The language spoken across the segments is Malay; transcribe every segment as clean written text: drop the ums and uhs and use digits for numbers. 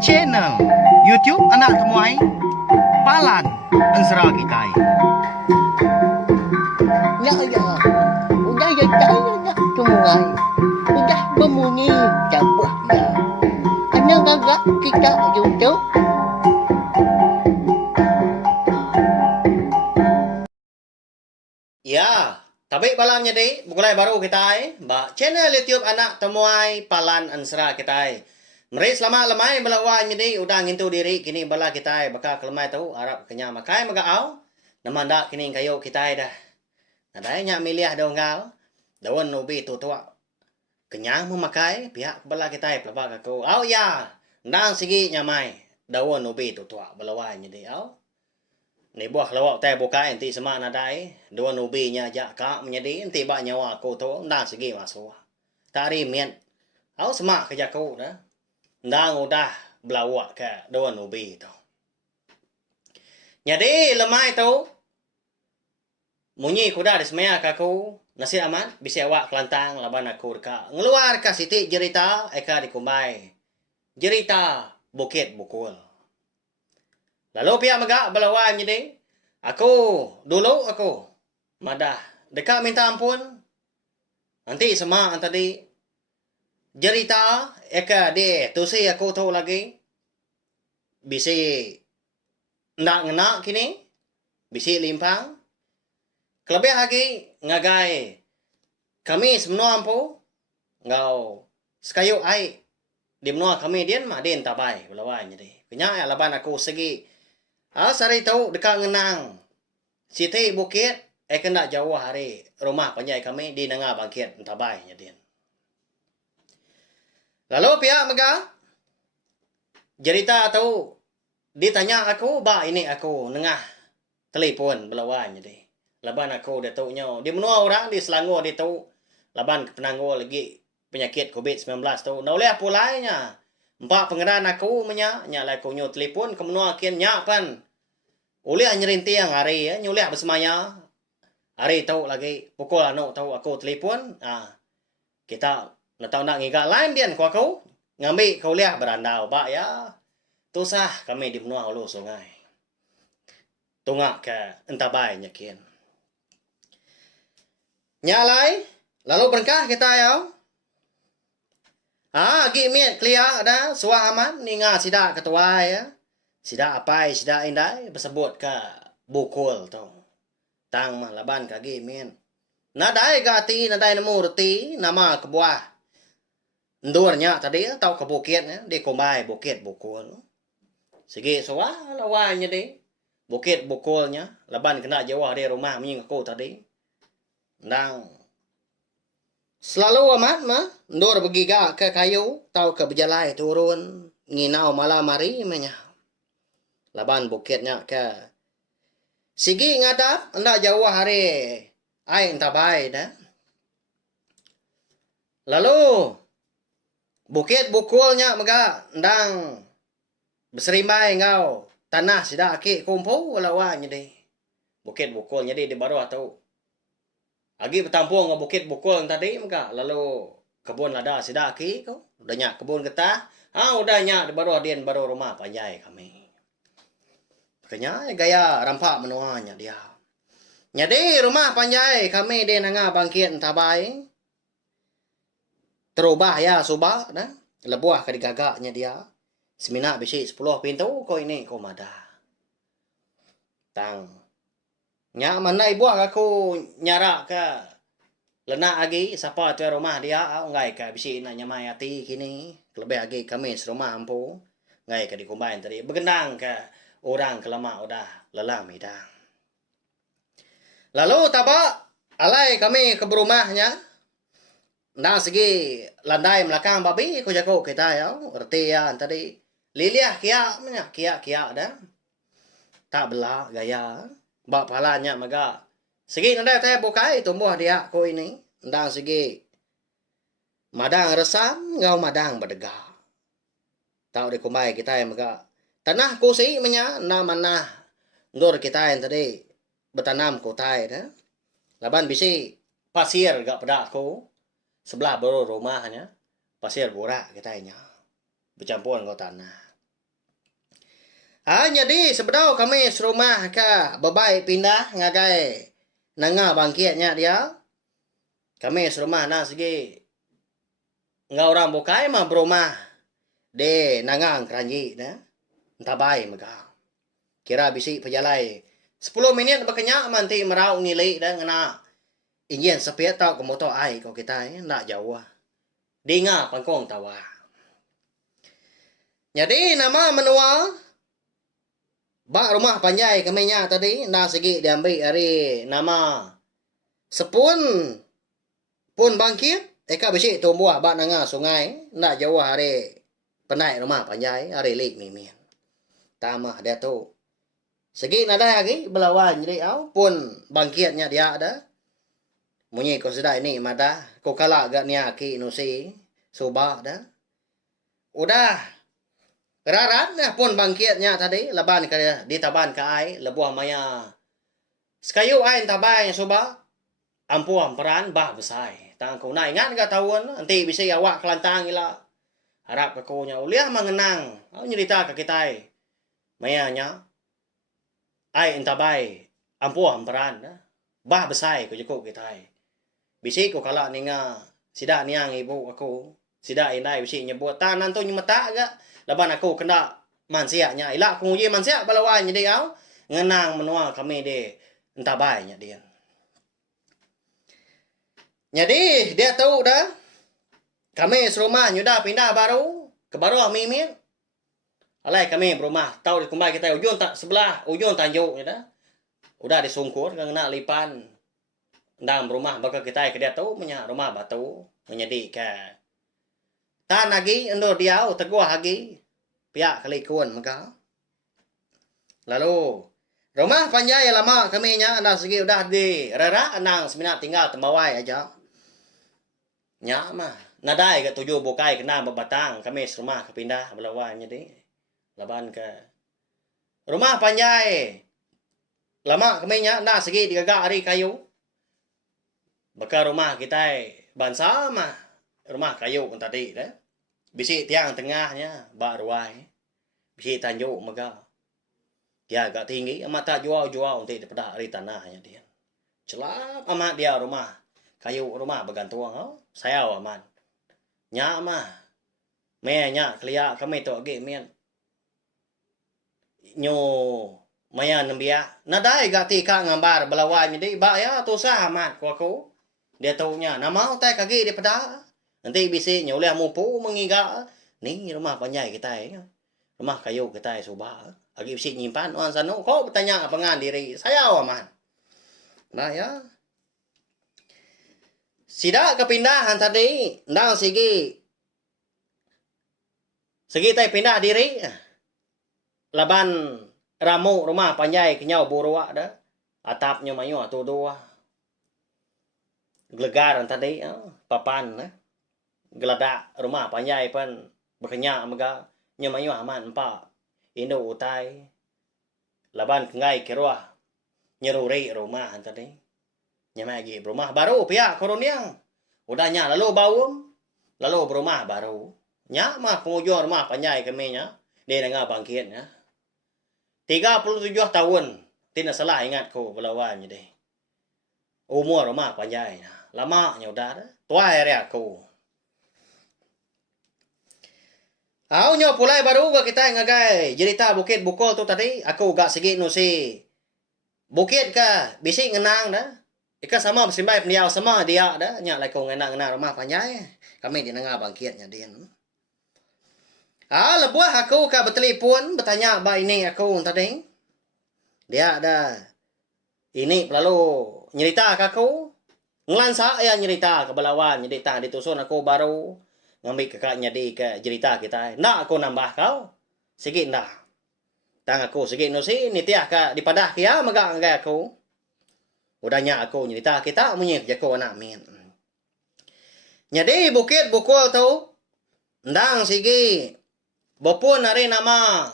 Channel YouTube anak temuai Palan Ansra kita. Ya ya, udah ya saya nak tumuai. Udah berbunyi cabutnya. Ada gagak kita YouTube. Ya, tapi malamnya deh, mulai baru kita ba channel YouTube anak temuai Palan Ansra kita. Meri selama lemai belawan jadi udah ngintu diri kini bala kita bakal kelemai tahu Arab kenya makai magaau. Namanda kini kayo kita dah. Nadanya milih donggal. Dawan nubi tutua. Kenyang memakai pihak bala kita pelabak aku. Au ya, ndang sigi nyamai. Dawan nubi tutua belawan jadi au. Ni buah lawak teh buka enti sama nadai. Dua nubi nya jak ka menjadi enti ba nyawa aku tu ndang sigi masuk. Tari mian. Au semak kerja aku dah. Ndang udah belawak ke dua nubi tu. Jadi lemai tu munyi kuda di semaya kaku nasi aman bisa awak kelantang laban aku ka ngeluar ka siti jerita eka dikumbai. Jerita Bukit Bukul. Lalu pihak megak belawan jadi dulu aku madah dekat minta ampun. Nanti semak tadi jerita eka de tusi aku tu lagi bisi nak kini bisi limpang kelebih lagi ngagai kami semua ampu ngau sekayu ai di menua kami dian mah din tabai belawan jadi kenya laban aku segi sari tahu dekat ngenang siti bukit kena jauh hari rumah panjai kami di nengah bangkit tabai jadi. Lalu pihak mega cerita tahu ditanya aku ba ini aku nengah telepon belawan jadi. Laban aku dia tahu nyo di menua orang di Selangor dia tahu laban penangguh lagi penyakit COVID-19 tahu. Nah oleh pulainya empat pengeran aku menya nya lai aku nyo telepon ke menua kian nya pan. Oleh nyerintiang hari ya nyoleh bersemaya. Hari tahu lagi pukul anu tahu aku telepon kita natau nak ngiga lain dian ku aku ngambil kau liah berandau ba ya. Tu sah kami di menua hulu sungai. Tungak ke entabai nyakin. Nyalai lalu berkah kita ya. Agi miet klia ada suah aman ninga sida ketua ya. Sida apai sida indai bersebut ke bukul tu. Tang mah laban kagi miet. Nadai gati nadai nemu reti nama kebuah. Ndurnya tadi tau ke bukit ya, di Kumbai Bukit Bukul. Segi suah lawannya di Bukit Bukulnya, laban kena jauh dari rumah menying aku tadi. Nang selalu amat mah, ndur begiga ke kayu, tau ke berjalai turun, nginau malam hari menya. Laban bukitnya ke segi ngadap, ndak jauh hari ai tabai dah. Lalu Bukit Bukulnya mega ndang berserimbai ngau tanah sida aki kumpul lawannya deh. Bukit Bukulnya di baru atau agi bertampung ke Bukit Bukul tadi mega lalu kebun lada sida aki kau udah nyak kebun getah udah nyak di baru adian baru rumah panjai kami. Makanya gaya rampak menuanya dia. Jadi rumah panjai kami di nengah bangkit tabai. Terubah ya subah dah. Lebuah ke digagaknya dia. Semina bisi 10 pintu ko ini ko mada. Tang. Nya mana ibu aku nyara ke lena agi siapa tu rumah dia ngai ka bisi na nyamai ati kini. Lebih agi kami serumah ampu. Ngai ka dikumbain tadi begendang ke orang kelama udah lelam idang. Lalu taba alai kami ke rumahnya. Nah segi landai belakang babi ko jago kita ya erti ya tadi liliah kia menya kia dah tak bela gaya bak palanya maga segi nanda teh bukai tumbuh dia ko ini ndang segi madang resam ngau madang berdega tau di kumbai kita ya maga tanah kusi menya na manah ndur kita yang tadi bertanam kutai dah laban bisi pasir gak pada aku sebelah baru rumahnya pasir borak katanya. Bercampur dengan tanah. Jadi sebenarnya kami serumah ka babai pindah ngagai nanga bangkitnya dia. Kami serumah na segi nga orang bukai mah berumah de nangang keranji na. Entabay maga. Kira bisi pejalai 10 minit berkenyak manti merau ngili dan ngena ingin sepiat tau ke motor ai kau kita nak jauh. Di nga pangkong tawa. Jadi nama menua bak rumah panjai kami nya tadi na segi diambil hari nama sepun pun bangkit eka bisi tumbuh bak nanga sungai nak jauh hari penai rumah panjai hari lik mimin. Tamah dia tu. Segi nada lagi belawan jadi au pun bangkitnya dia ada. Munyi ko sedai ni mada ko kala gak niaki nusi subah dah. Udah Raran pun bangkitnya tadi laban ke di taban ke ai lebuah maya. Sekayu ai tabay subah ampuam peran bah besai. Tang ko na ingat ga tawon nanti bisa awak kelantang ila. Harap ke ko nya uliah mengenang. Au nyerita ke kita maya nya ai intabay ampuam peran bah besai ko jeko kita. Bisi ko kala ninga sida niang ibu aku sida inai bisi nyebut tanan tu nyemeta ga laban aku kena mansia nya ila aku ye mansia balawan jadi au ngenang menua kami de entabay nya dia. Jadi dia tahu dah kami serumah nyudah pindah baru ke baru mimin. Alai kami berumah tahu di kumbai kita ujung tak sebelah ujung tanjuk ya dah. Udah disungkur kena lipan dalam rumah bakal kita ke dia tahu punya rumah batu menjadi ke tan lagi endo dia teguh lagi pihak kali kuan maka lalu rumah panjai lama kami nya anda segi udah di rara anang seminat tinggal tembawai aja nya mah nadai ke 7 bukai kena berbatang kami rumah kepindah belawan jadi laban ke rumah panjai lama kami nya anda segi 3 hari kayu bakal rumah kita bansa mah rumah kayu tadi dah. Bisi tiang tengahnya bak ruai. Bisi tanjuk mega. Dia agak tinggi amat tak jual-jual untuk daripada hari tanahnya dia. Celap amat dia rumah. Kayu rumah bergantung oh. Saya aman. Nya mah. Me nya kelia kami tu agi mian. Nyo maya nembia. Nadai gati ka ngambar belawan jadi bak ya tu sah amat ku aku. Dia tahunya nama tay kaki daripada nanti bisi nyoleh mupu mengiga ni rumah panjai kita rumah kayu kita subah lagi bisi nyimpan orang sana kau bertanya pengan diri saya aman nah ya sida kepindahan tadi ndang segi tay pindah diri laban ramu rumah panjai kenyau burua dah atapnya mayu atu dua gelegar tadi papan geladak rumah panjai pan berkenyak mega nyamayu aman empa indo utai laban kengai kirwa nyeruri rumah tadi nyamagi rumah baru pihak koroniang udahnya lalu baum lalu berumah baru nya mah penghujung rumah panjai kami nya dia dengar bangkitnya 37 tahun tidak salah ingatku belawan jadi umur rumah panjai lama nya udah tua hari aku nya pulai baru gak kita ngagai cerita Bukit Bukol tu tadi aku gak segi nusi bukit ka bisi ngenang dah ika sama bersimbai pendiau sama dia dah nya lai ko ngenang rumah panjai kami di nengah bangkitnya dia lebuah aku ka bertelepon bertanya ba ini aku tadi dia ada ini lalu nyerita ke aku ngelansa ya nyerita ke belawan jadi tang ditusun aku baru ngambil kakaknya di ke cerita kita nak aku nambah kau sikit dah tang aku sikit nusi nitiah ka dipadah kia maga ngai aku udahnya aku nyerita kita munyi jako anak min jadi Bukit Bukol tu ndang sigi bopun hari nama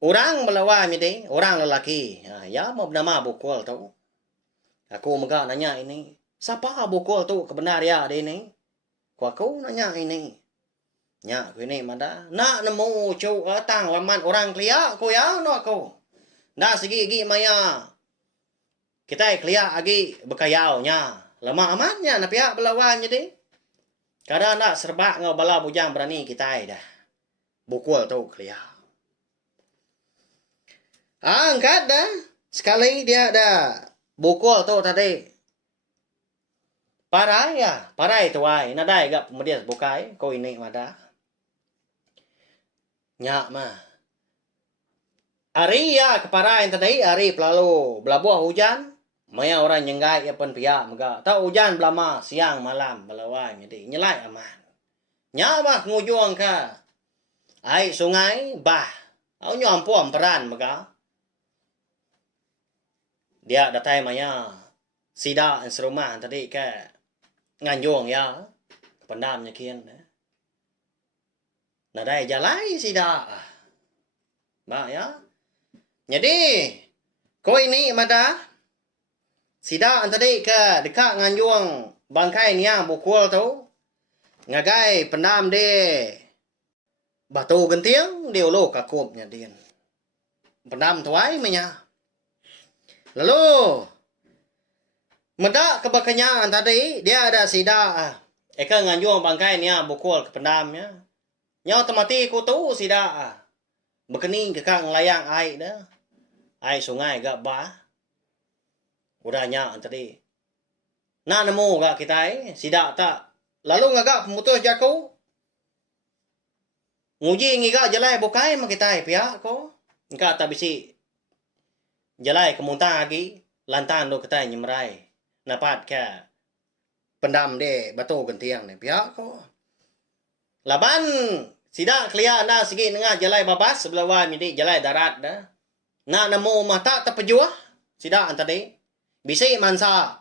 orang belawan jadi orang lelaki ya mau nama Bukol tu aku maga nanya ini siapa Bukol tu kebenar ya ada ini Ku aku nanya ini. Nya ku ini mada. Nak nemu cu tang laman orang kelia ku ya no aku. Dah segi maya. Kita kelia agi bekayau nya. Lama amannya na pihak belawan jadi. Kada nak serba ngau bala bujang berani kita dah. Bukul tu kelia. Angkat dah. Sekali dia dah bukul tu tadi. Parai tuai. Nadai gap kemudian bukai. Kau ini mada. Nyak mah. Ari ya keparai tadi. Ari pelalu belabuah hujan. Maya orang nyenggai ya pun pihak mega. Tahu hujan belama siang malam belawai jadi nyelai aman. Nyak mah ngujung ka. Ai sungai bah. Au nyompuam peran mega. Dia datai maya sida instrumen tadi ke nganjung ya pendamnya kian nadai jalai sida ba ya jadi ko ini mada sida tadi ke dekat nganjung bangkai nia bukul tu ngagai pendam de batu gentiang dia lo kakupnya dia pendam tuai menya. Lalu, medak kebekenyaan tadi, dia ada sida. Eka nganjung bangkai ni bukul ke pendamnya. Nya otomatis ku tu sida. Bekening ke kang layang air dah. Air sungai gak bah. Udahnya tadi. Nak nemu gak kita sida tak. Lalu ngagak pemutus jaku. Nguji ngiga jelai bukai mak kita pihak ko. Engka tak bisi jalai kemuntang lagi lantan do kita nyemrai napat ke pendam de batu gentiang ni pihak ko laban sida kelia anda segi nengah jalai babas sebelah wan midi jalai darat dah nak nemu mata terpejuah sida tadi bisi mansa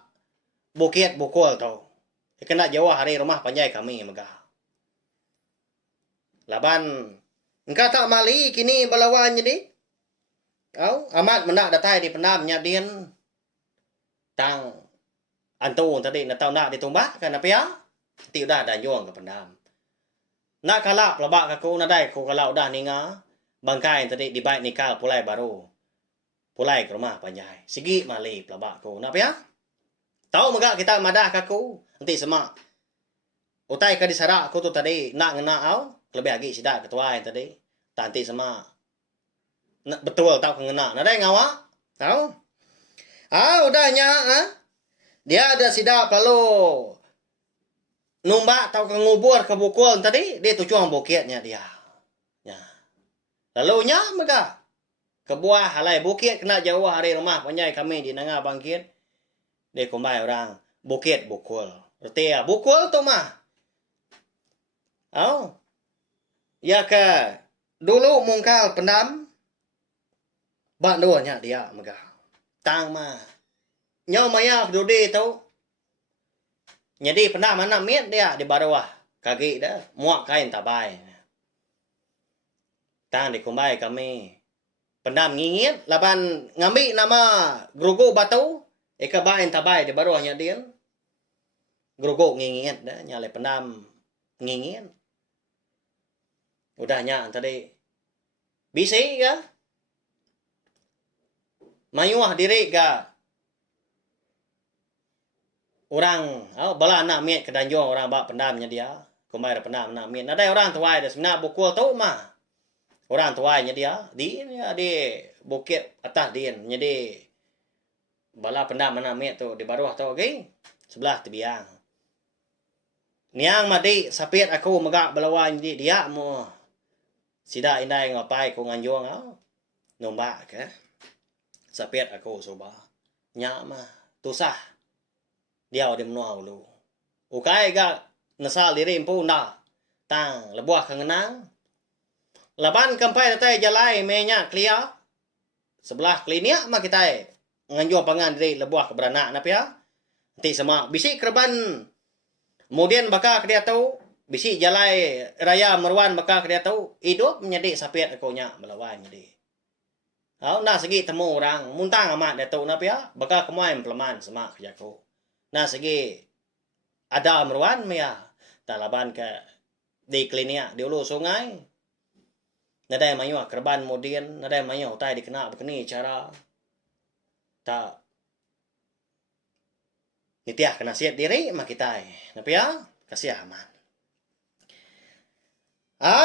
bukit bukul tau kena jauh hari rumah panjai kami megah laban engkau tak mali kini balawan jadi Au amat menak datai di pendam nyadien tang antu tadi na tau nak ditumbak kan apa ya ti udah dah juang ke pendam nak kalap lebak aku nadai ku kalau udah ninga bangkai tadi di baik nikah pulai baru pulai ke rumah panjai sigi mali lebak aku nak apa ya tahu megak kita madah kaku nanti semak utai ka disarak aku tu tadi nak ngena au lebih lagi sida ketua tadi tanti semak betul tahu kengena nadai ngawa tahu udahnya dia ada sidap lalu numbak tahu ke ngubur ke bukul tadi dia tu cuang bukitnya dia ya lalu nya mega ke buah halai bukit kena jauh hari rumah punya kami di nangah bangkit dia kumbai orang bukit bukul reti bukul tu mah ya ke dulu mungkal pendam Bak doanya dia megah. Tang mah. Nyau maya dode tau. Jadi pernah mana miet dia di bawah kaki dah muak kain tabai. Tang di kumbai kami. Pendam ngingit laban ngambil nama grugo batu eka bain tabai di bawahnya dia. Grugo ngingit dah nyale pendam ngingit. Udahnya tadi. Bisi ka? Mayuah diri ga orang bala anak miet kedanjong orang bak pendamnya dia kumai pendam nak miet nadai orang tuai dah sebenar bukul tu mah orang tuainya dia di bukit atas dia jadi bala pendam anak miet tu di bawah tu okay? Sebelah tebiang niang madi sapit aku megak belawan dia mu sida indai ngapai ku nganjong nombak ke sapit aku soba nya mah tusah dia ode menua ulu ukai ga nasal diri impu na tang lebuah kangenang laban kampai datai jalai menya klia sebelah klinia mah kita nganjur pangan diri lebuah keberana napa ya nanti sama bisi kerban kemudian baka dia tahu bisi jalai raya merwan baka dia tahu hidup menjadi sapit aku nya melawan jadi nah segi temu orang muntang amat dia tahu napa ya baka kemai impleman sama kerja aku nah segi ada merwan ya Talaban ke di klinik di ulu sungai. Nadai mayu kerban modern, nadai mayu tai dikena begini cara tak nitiah kena siat diri mak kita. Tapi ya kasih aman.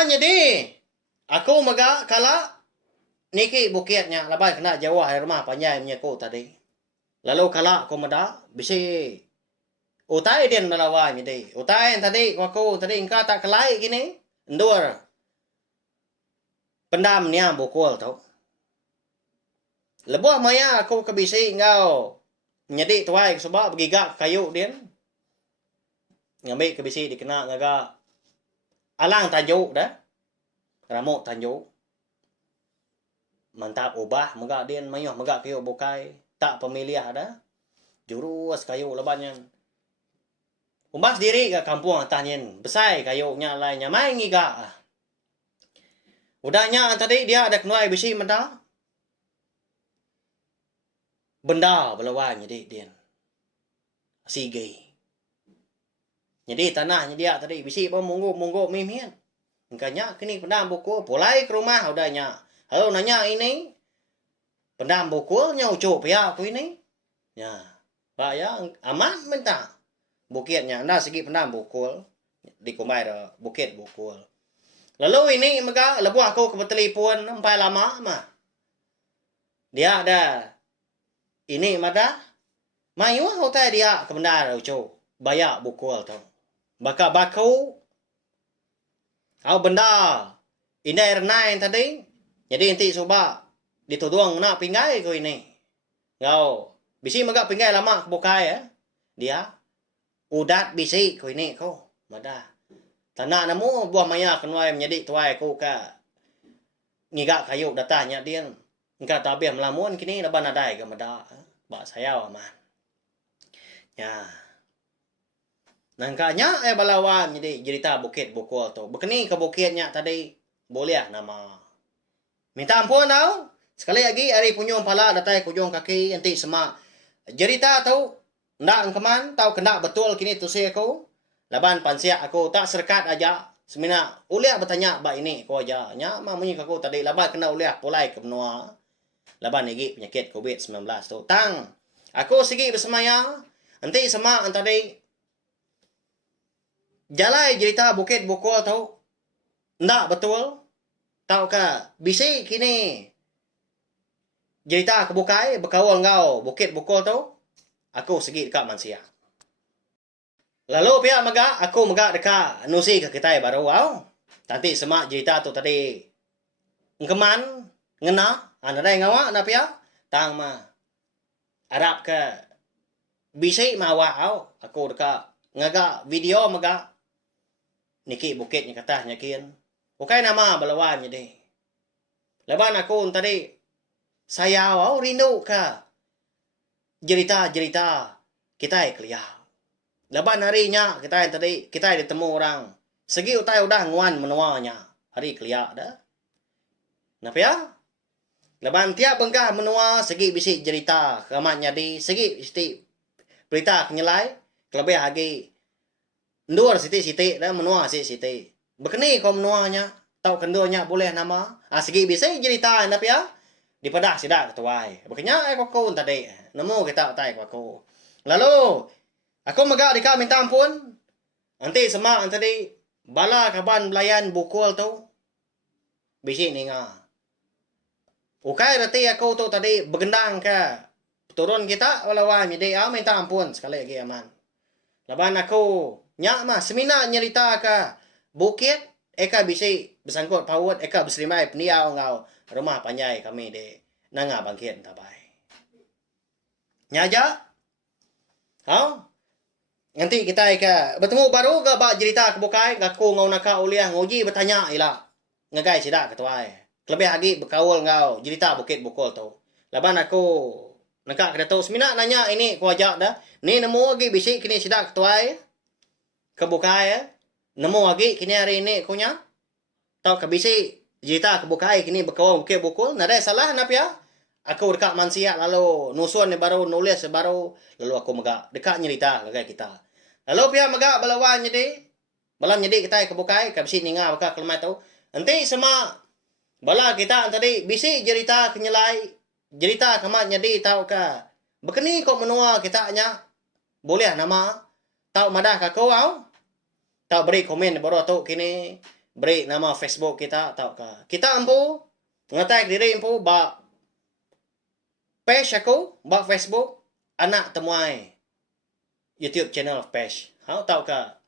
Jadi aku maga kala niki bukitnya laban kena Jawa rumah panjang punya ko tadi. Lalu kala aku mada bisi utai din malawan jadi. Utai tadi aku tadi engka tak kelai gini. Endur. Pendam niya bukul tau. Lebuah maya aku kebisi engkau. Jadi tuai sebab begigak kayu din. Ngambil kebisi dikena ngaga alang tanjuk dah. Ramuk tanjuk. Mantap ubah maga din mayuh maga kayu bukai. Tak pemiliah dah. Jurus kayu lebanyan. Umbas diri ke kampung atanyin. Besai kayunya lainnya. Main ngiga. Udahnya tadi dia ada kenuai besi menda. Benda belawan jadi dia. Sige. Jadi tanahnya dia tadi besi pun munggu mimian. Engkanya kini pendam buku. Pulai ke rumah udahnya. Lalu nanya ini. Pendam bukulnya ucup ya aku ini. Ya. Pak ya aman minta. Bukitnya. Anda segi pendam bukul. Di kumai dah. Bukit bukul. Lalu ini maka lebu aku ke telefon sampai lama mah. Dia ada. Ini mada. Mayu hotel dia ke benda ucup. Bayak bukul tau. Baka baku. Au benda. Ini air nain tadi. Jadi nanti coba dituduang nak pinggai ko ini. Ngau. Bisi maga pinggai lama bukai ya. Dia. Udat bisi ko ini ko. Mada. Tanah namu buah maya kenuai menjadi tuai ko ka. Ngigak kayu datanya dia. Engka tabih melamun kini laban adai ke mada. Ba saya aman. Ya. Nangkanya balawan jadi cerita bukit bukul tu. Bekeni ke bukitnya tadi boleh nama. Minta ampun tau. Sekali lagi hari punyong pala datai kujong kaki nanti semak. Cerita tau. Ndak keman tau kena betul kini tu saya aku. Laban pansiak aku tak serkat aja. Semina uliah bertanya ba ini ko aja. Nya mah munyi aku tadi laban kena uliah pulai ke benua. Laban lagi penyakit COVID-19 tu. Tang. Aku segi bersemaya. Nanti semak tadi. Jalai cerita bukit bukul tau. Ndak betul. Tau ka bisi kini. Cerita kebukai berkawal ngau bukit bukul tau. Aku segi dekat mansia. Lalu pihak maga aku maga dekat nusi ke kita baru wow. Nanti semak cerita tu tadi. Ngkeman ngena anda ngawa na pihak tang ma. Arab ke bisi mawa au aku dekat ngaga video maga niki bukitnya katanya kian. Bukai nama balawan jadi. Leban aku tadi saya wow rindu ka cerita kita kelia. Leban harinya kita yang tadi kita ditemu orang. Segi utai udah nguan menuanya. Hari kelia dah. Napa ya? Leban tiap bengkah menua segi bisi cerita kamatnya di segi isti berita kenyelai kelebih lagi. Ndur siti dah menua siti. Bekeni kau menuanya. Tahu kendurnya boleh nama. Segi bisi cerita napa ya? Di padah sidak ketuai. Bekenya aku tadi. Nemu kita utai aku. Lalu aku maga dika minta ampun. Nanti semak tadi bala kaban belayan bukul tu. Bisi ni nga. Ukai rati aku tu tadi bergendang ke turun kita walawan jadi minta ampun sekali lagi aman. Laban aku nyak mah semina nyerita ke bukit eka bisi bersangkut paut eka berserimai peniau ngau rumah panjai kami de nanga bangkit tabai. Nyaja? Hau? Nanti kita ke bertemu baru ke bak cerita kebukai ngaku ngau naka uliah ngoji bertanya ila ngagai sidak ketuai. Lebih lagi berkaul ngau cerita bukit bukul tu. Laban aku nakak kena tahu semina nanya ini ku ajak dah. Ni nemu lagi bisi kini sidak ketuai. Kebukai nemu lagi kini hari ini kunya. Tahu ke bisi cerita kebukai kini berkaul bukit bukul. Nada salah napa ya? Aku dekat mansia lalu nusun ni baru nulis baru lalu aku megak dekat nyerita kayak kita. Lalu pihak megak balawan jadi Balam jadi kita kebukai ka bisi ninga baka kelemai tu. Nanti sama bala kita tadi bisi cerita kenyelai cerita kamat jadi tahu ka. Bekeni kok menua kita nya boleh nama tahu madah ka kau au. Tahu beri komen baru tu kini beri nama Facebook kita tahu ka. Kita ampu ngatai diri ampu ba page aku ba Facebook anak temuai YouTube channel page. Hau tahu ka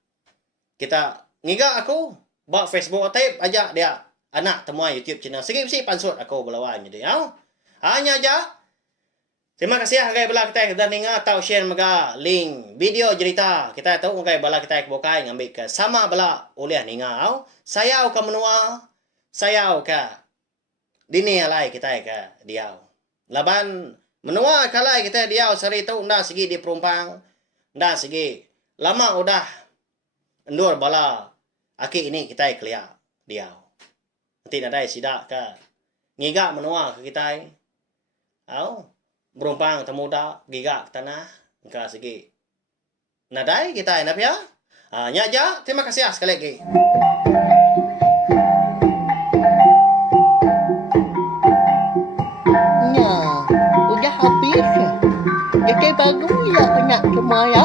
kita ngiga aku ba Facebook tape aja dia anak temuai YouTube channel. Sige si pansut aku belawan jadi. Hau. Hanya aja. Terima kasih hagai bala kita dan ninga tahu share maga link video cerita. Kita tahu hagai bala kita bukai ngambil ke sama bala oleh ninga. Hau. Saya ka menua. Saya ka dini alai kita ka diau. Laban menua kalai kita diau sari tu nda segi di perumpang. Nda segi lama udah endur bala aki ini kita kelia diau. Nanti nadai sidak ka ngiga menua ke kita. Au berumpang temuda giga tanah ka segi. Nadai kita na pia. Nya aja terima kasih sekali lagi. Nah, udah habis. Jadi bagus ya anak semua ya.